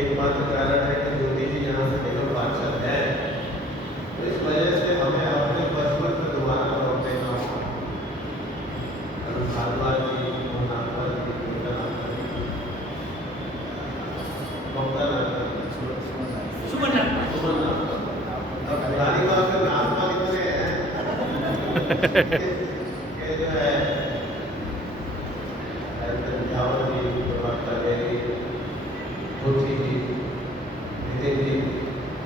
एकमात्र कारण है कि ज्योति जी यहाँ से केवल पार्षद है, तो इस वजह से हमें अपने बचपन में दोबारा लौट देना होगा। अरुण भारद्वाज जी, मोहन नागपाल जी, मीता नागपाल जी, ममता नागपाल, सुमन सुमन नागपाल। अब पुरानी बात में नागपाल इतने हैं कि जो है झावर जी, प्रवक्ता डेरी, तुलसी जी, नितिन जी,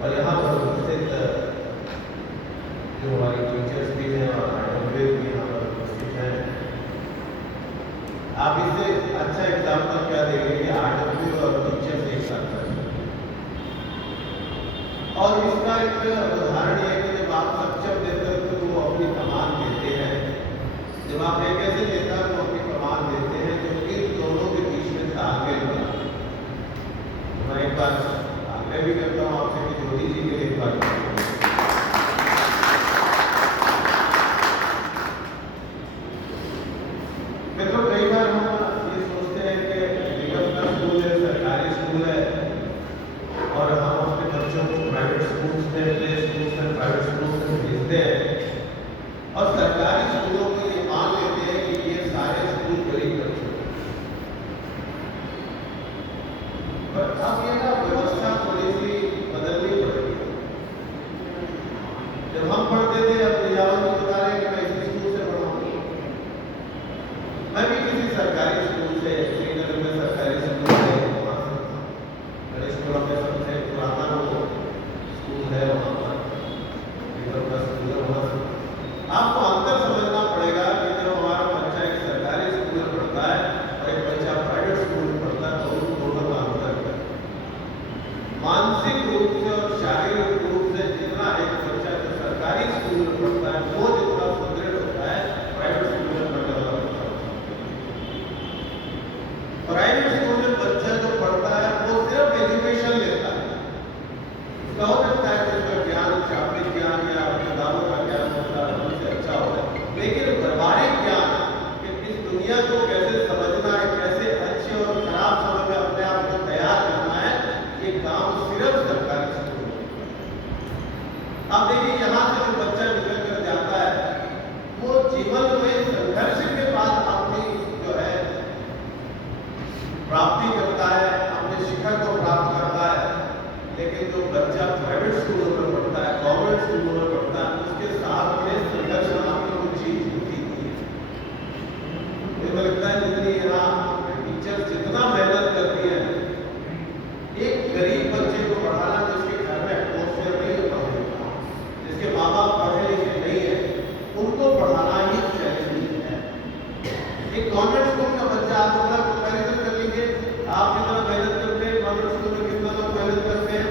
और यहाँ पर उपस्थित जो हमारी टीचर्स भी हैं और एडवोकेट भी यहाँ पर उपस्थित हैं। आप इससे अच्छा एग्जाम्पल क्या देंगे कि आरडब्ल्यू और टीचर्स एक साथ हैं। और इसका एक उदाहरण ये है कि जब आप सक्षम नेतृत्व को अपनी कमान देते हैं, जब आप एक ऐसे नेता को अपनी कमान देते हैं जो इन दोनों के बीच में तालमेल बना। मैं एक बार आग्रह भी करता हूँ आपसे कि ज्योति जी के लिए एक बार मित्रों, कई बार हम ये सोचते हैं कि निगम का स्कूल है, सरकारी स्कूल है, और हम अपने बच्चों को प्राइवेट स्कूल्स में, प्ले स्कूल्स में, प्राइवेट स्कूल्स में भेजते हैं, और सरकारी स्कूलों को ये मान लेते हैं कि ये सारे स्कूल गरीब बच्चों। पर अब ये ना व्यवस्था थोड़ी सी बदलनी पड़ेगी। जब हम पढ़ते थे, अब निजाम जी बता रहे हैं कि मैं इसी स्कूल से पढ़ा हूँ। मैं भी किसी सरकारी स्कूल से, श्रीनगर में सरकारी स्कूल है, वहाँ से गणेशपुरा में सबसे पुराना वो स्कूल है, वहाँ पर निगम का स्कूल है, वहाँ से आपको अंतर समझना पड़ेगा कि जब हमारा बच्चा एक सरकारी स्कूल में पढ़ता है और एक बच्चा प्राइवेट स्कूल में पढ़ता है, तो उन दोनों का अंतर है। मानसिक रूप से और शारीरिक रूप से जितना एक बच्चा जो सरकारी स्कूल में पढ़ता है वो जितना सुदृढ़ होता है, प्राइवेट स्कूल में पढ़ने वाला बच्चा होता है। प्राइवेट स्कूल में बच्चा जो पढ़ता है वो सिर्फ एजुकेशन लेता है। उसका हो सकता है कि उसका ज्ञान, शाब्दिक ज्ञान या किताबों का ज्ञान होता है, उससे अच्छा होता है, लेकिन व्यवहारिक ज्ञान कि इस दुनिया को कैसे समझना है, कैसे अच्छे और खराब समय में अपने आप को तैयार करना है, ये काम सिर्फ सरकारी स्कूल में। अब देखिए, यहाँ से जो बच्चा निकल कर जाता है वो जीवन में संघर्ष के बाद अपनी जो है प्राप्ति करता है, अपने शिखर को प्राप्त करता है। लेकिन जो बच्चा प्राइवेट स्कूलों में पढ़ता है, गवर्नमेंट स्कूलों में पढ़ता है, उसके साथ में संघर्ष नाम की कोई चीज होती नहीं है। मुझे लगता है जितनी यहाँ टीचर जितना मेहनत करती है, एक गरीब बच्चे को पढ़ाना जिसके घर में एटमोस्फेयर नहीं है पढ़ने का, जिसके माँ बाप पढ़े लिखे नहीं है, उनको पढ़ाना ही चैलेंजिंग है। एक गवर्नमेंट स्कूल का बच्चा, आप अपना कंपैरिजन कर लीजिए, आप जितना मेहनत करते हैं गवर्नमेंट स्कूल में, कितना लोग मेहनत करते हैं,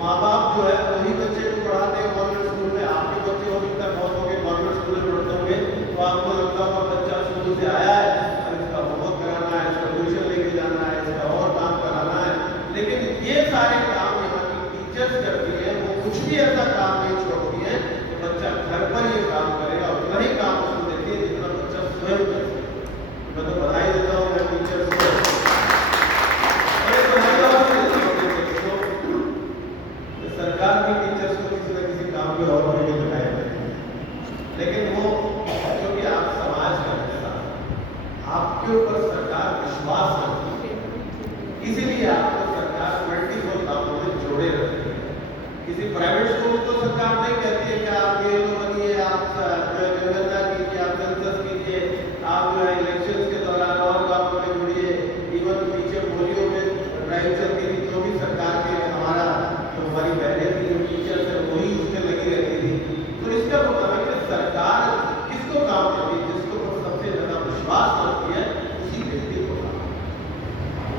माँ बाप जो है वही बच्चे को पढ़ाते हैं गवर्नमेंट स्कूल में। आपके बच्चे हो सकता है बहुत होंगे गवर्नमेंट स्कूल में पढ़ते होंगे, तो आपको लगता होगा बच्चा स्कूल से आया है और इसका होमवर्क कराना है, इसका ट्यूशन लेके जाना है, इसका और काम कराना है। लेकिन ये सारे काम यहाँ की टीचर्स करती है, वो कुछ भी ऐसा काम नहीं छोड़ती है कि बच्चा घर पर ये काम करेगा, उतना ही काम उसको देती है जितना बच्चा स्वयं कर सकता है। मैं तो बधाई देता हूँ मैं टीचर्स को। सरकार भी टीचर्स को किसी न किसी काम पे और भी लगाए हैं, लेकिन वो क्योंकि आप समाज का हिस्सा, आपके ऊपर सरकार विश्वास रखती है, इसीलिए आपको सरकार मल्टीपल कामों में जोड़े रखती है। किसी प्राइवेट स्कूल तो सरकार नहीं कहती है कि आप ये तो बनिए, आप जो है जनगणना कीजिए, आप सेंसस कीजिए, आप जो है इलेक्शन के दौरान और कामों में जुड़िए। इवन पीछे पोलियो में ड्राइव चलती थी तो भी सरकार के हमारा जो हमारी बहनें थी, जो टीचर्स है, वही उसमें लगी रहती थी। तो इसका मतलब है कि सरकार किसको काम करती है, जिसको सबसे ज्यादा विश्वास रखती है उसी व्यक्ति को काम।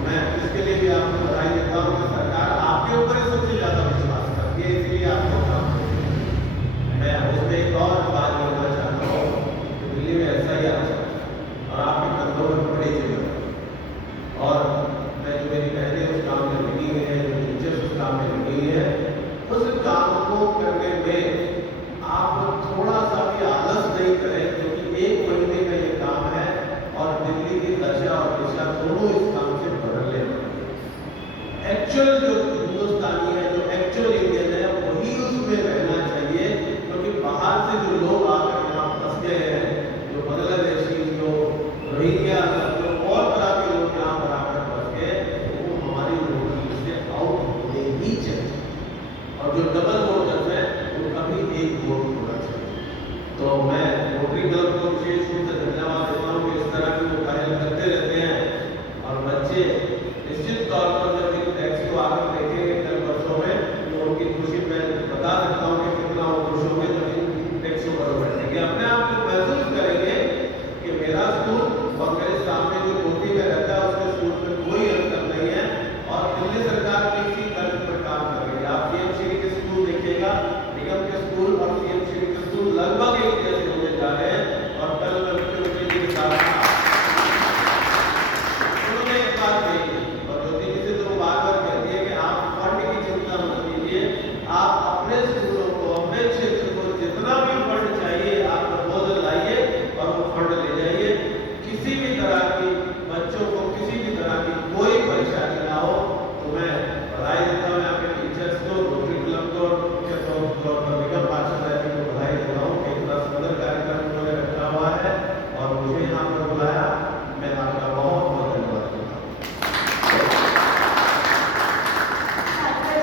मैं इसके लिए भी आपको बधाई देता हूँ कि सरकार आपके ऊपर ही सबसे ज्यादा विश्वास करती है, इसलिए आपको काम करती है। मैं उसमें एक और बात करना चाहता हूँ कि दिल्ली में ऐसा ही आता है और आपके कंधों में बड़ी जरूरत है, और मैं जो मेरी बहनें उस काम में एक्चुअल जो हिंदुस्तानी है, जो एक्चुअल इंडियन है,